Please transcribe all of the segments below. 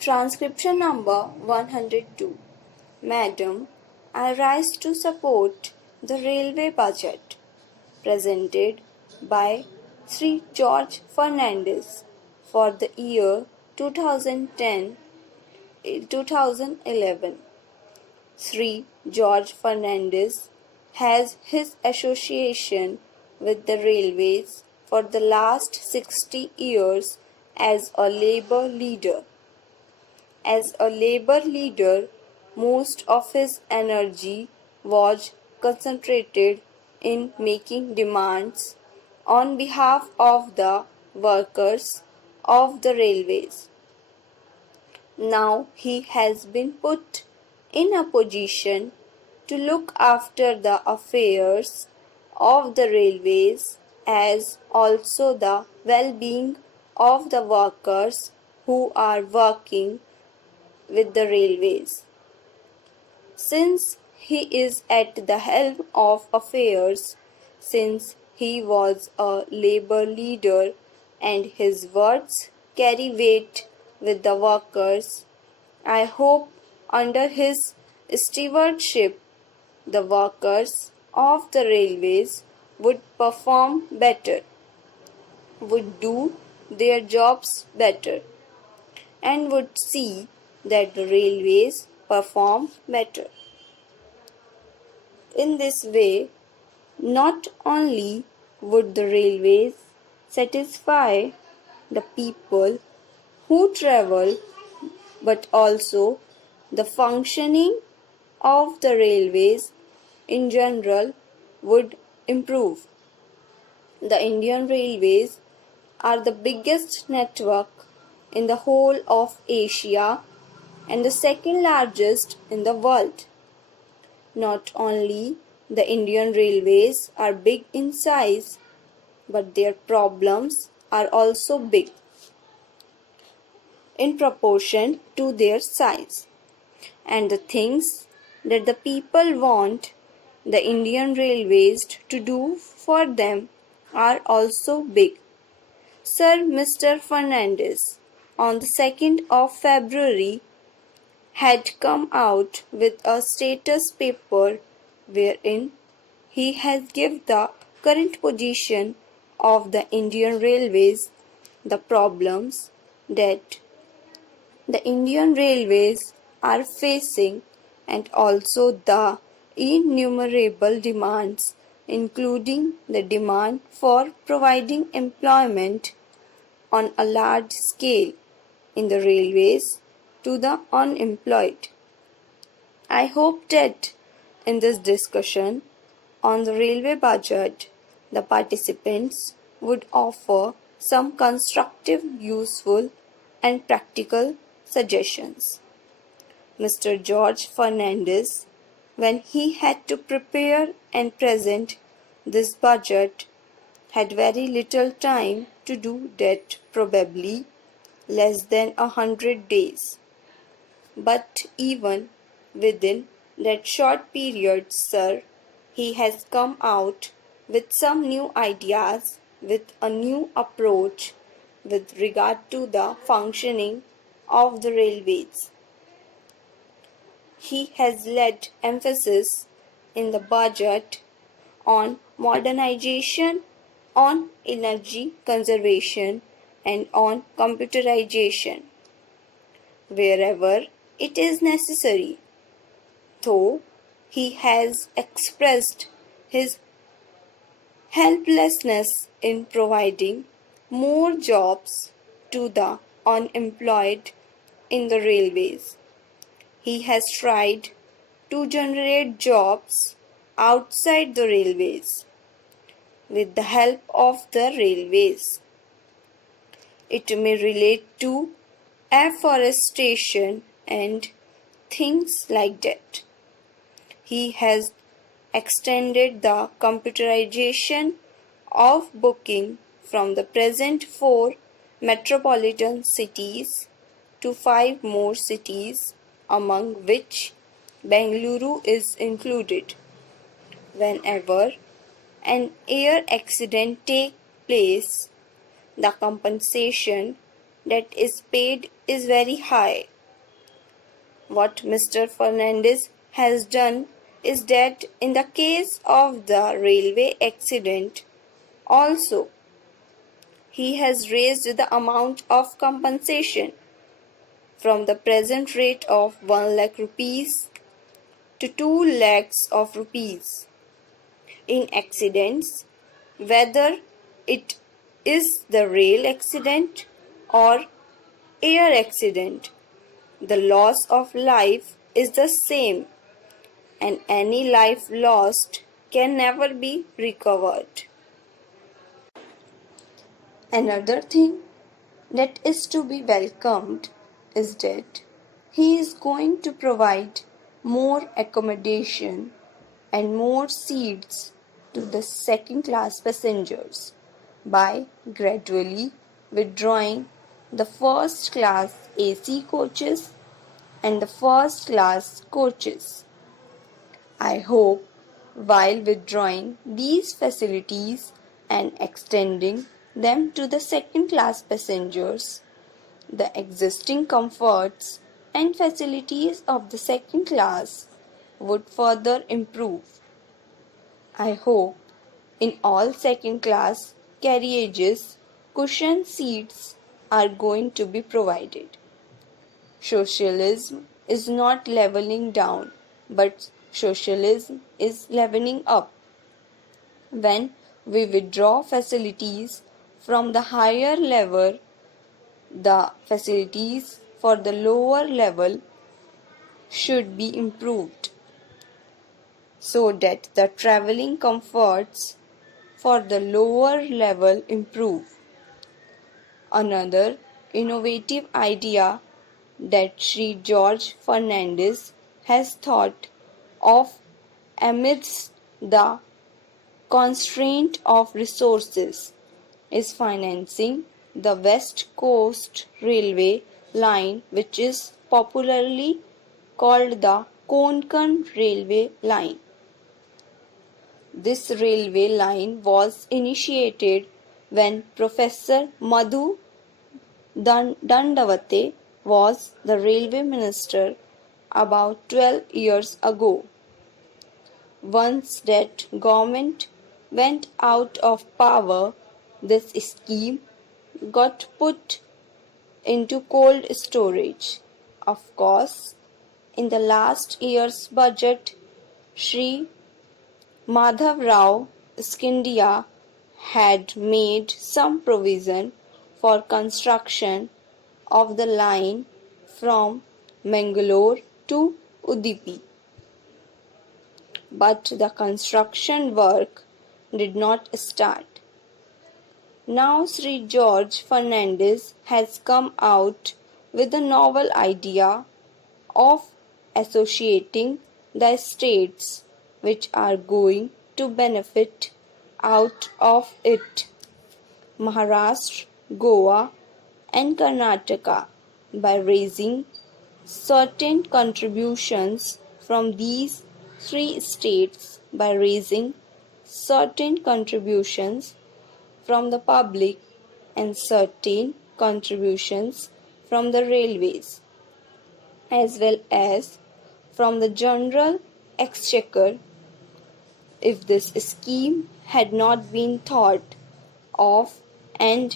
Transcription number 102. Madam, I rise to support the railway budget presented by Sri George Fernandez for the year 2010-2011. Sri George Fernandez has his association with the railways for the last 60 years as a labor leader. As a labor leader, most of his energy was concentrated in making demands on behalf of the workers of the railways. Now he has been put in a position to look after the affairs of the railways as also the well-being of the workers who are working with the railways. Since he is at the helm of affairs, since he was a labor leader and his words carry weight with the workers, I hope under his stewardship the workers of the railways would perform better, would do their jobs better, and would see that the railways perform better. In this way, not only would the railways satisfy the people who travel, but also the functioning of the railways in general would improve. The Indian Railways are the biggest network in the whole of Asia and the second largest in the world. Not only the Indian Railways are big in size, but their problems are also big in proportion to their size. And the things that the people want the Indian Railways to do for them are also big. Sir Mr. Fernandez, on the 2nd of February, had come out with a status paper wherein he has given the current position of the Indian Railways, the problems that the Indian Railways are facing, and also the innumerable demands, including the demand for providing employment on a large scale in the railways to the unemployed. I hope that in this discussion on the railway budget, the participants would offer some constructive, useful, and practical suggestions. Mr. George Fernandez, when he had to prepare and present this budget, had very little time to do that, probably less than 100 days. But even within that short period, sir, he has come out with some new ideas, with a new approach with regard to the functioning of the railways. He has laid emphasis in the budget on modernization, on energy conservation, and on computerization wherever it is necessary, though he has expressed his helplessness in providing more jobs to the unemployed in the railways. He has tried to generate jobs outside the railways with the help of the railways. It may relate to afforestation and things like that. He has extended the computerization of booking from the present 4 metropolitan cities to 5 more cities, among which Bengaluru is included. Whenever an air accident takes place, the compensation that is paid is very high. What Mr. Fernandez has done is that in the case of the railway accident, also he has raised the amount of compensation from the present rate of 1 lakh rupees to 2 lakhs of rupees in accidents, whether it is the rail accident or air accident. The loss of life is the same, and any life lost can never be recovered. Another thing that is to be welcomed is that he is going to provide more accommodation and more seats to the second class passengers by gradually withdrawing the first class AC coaches and the first class coaches. I hope while withdrawing these facilities and extending them to the second class passengers, the existing comforts and facilities of the second class would further improve. I hope in all second class carriages cushioned seats are going to be provided. Socialism is not leveling down, but socialism is leveling up. When we withdraw facilities from the higher level, the facilities for the lower level should be improved so that the traveling comforts for the lower level improve. Another innovative idea that Sri George Fernandez has thought of amidst the constraint of resources is financing the West Coast Railway line, which is popularly called the Konkan Railway line. This railway line was initiated when Professor Madhu Dandavate was the railway minister about 12 years ago. Once that government went out of power, this scheme got put into cold storage. Of course, in the last year's budget, Sri Madhav Rao Scindia had made some provision for construction of the line from Mangalore to Udupi. But the construction work did not start. Now Sri George Fernandez has come out with a novel idea of associating the states which are going to benefit out of it, Maharashtra, Goa and Karnataka, by raising certain contributions from these three states, by raising certain contributions from the public and certain contributions from the railways, as well as from the general exchequer. If this scheme had not been thought of, and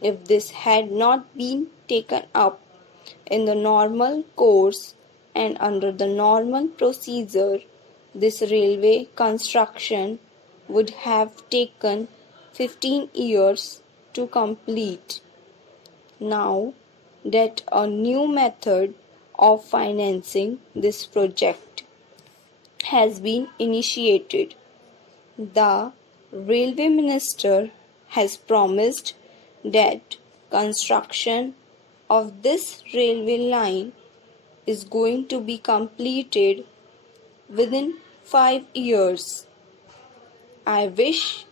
if this had not been taken up in the normal course and under the normal procedure, this railway construction would have taken 15 years to complete. Now that a new method of financing this project has been initiated, the railway minister has promised that construction of this railway line is going to be completed within 5 years. I wish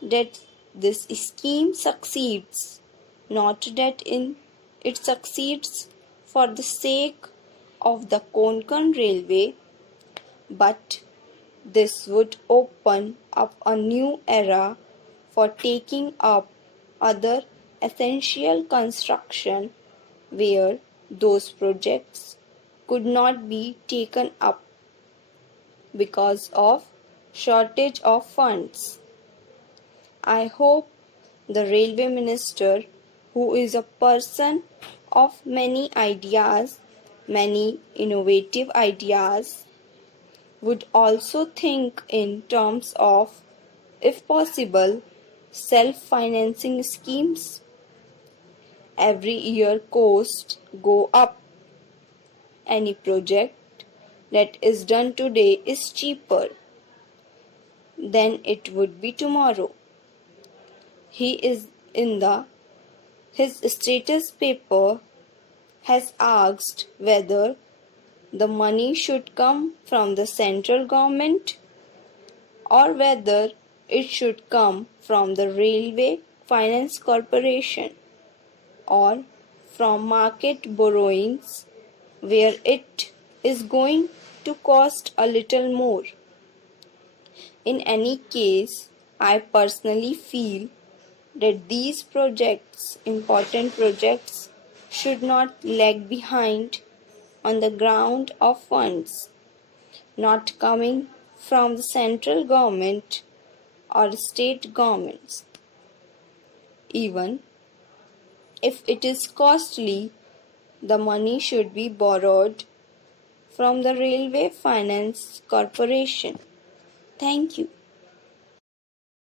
that this scheme succeeds, not that it succeeds for the sake of the Konkan Railway, but this would open up a new era for taking up other essential construction where those projects could not be taken up because of shortage of funds. I hope the Railway Minister, who is a person of many ideas, many innovative ideas, would also think in terms of, if possible, self-financing schemes. Every year costs go up. Any project that is done today is cheaper than it would be tomorrow. He is in his status paper has asked whether the money should come from the central government or whether it should come from the Railway Finance Corporation or from market borrowings where it is going to cost a little more. In any case, I personally feel that these projects, important projects, should not lag behind on the ground of funds not coming from the central government or state governments. Even if it is costly, the money should be borrowed from the Railway Finance Corporation. Thank you.